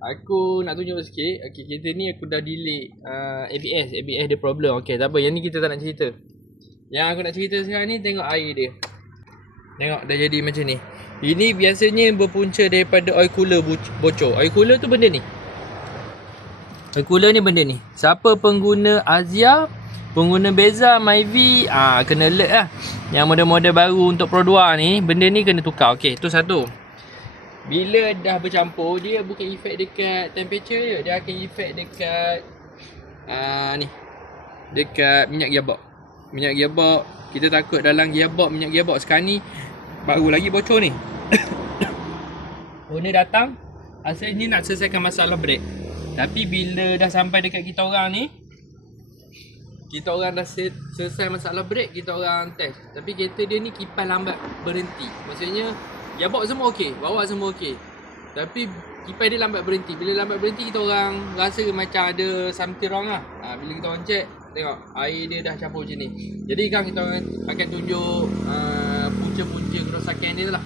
Aku nak tunjuk sikit. Okay, kereta ni aku dah delete ABS dia problem. Okay, tak apa, yang ni kita tak nak cerita. Yang aku nak cerita sekarang ni, tengok air dia. Tengok dah jadi macam ni. Ini biasanya berpunca daripada oil cooler bocor. Oil cooler tu benda ni. Oil cooler ni benda ni. Siapa pengguna Azia, pengguna Beza, Myvi, kena alert lah. Yang model-model baru untuk Pro 2 ni, benda ni kena tukar. Okay, tu satu. Bila dah bercampur, dia bukan efek dekat temperature je. Dia akan efek dekat ni. Dekat minyak gearbox. Minyak gearbox, kita takut dalam gearbox, minyak gearbox sekarang ni baru lagi bocor ni. Owner datang, asalnya nak selesaikan masalah brake. Tapi bila dah sampai dekat kita orang ni, kita orang dah selesai masalah brake, kita orang test. Tapi kereta dia ni kipas lambat berhenti. Maksudnya gearbox semua okey, bawa semua okey. Tapi kipas dia lambat berhenti. Bila lambat berhenti, kita orang rasa macam ada something wrong lah. Bila kita orang check, tengok air dia dah campur macam ni. Jadi kan kita orang akan tunjuk punca-punca kerosakan dia lah.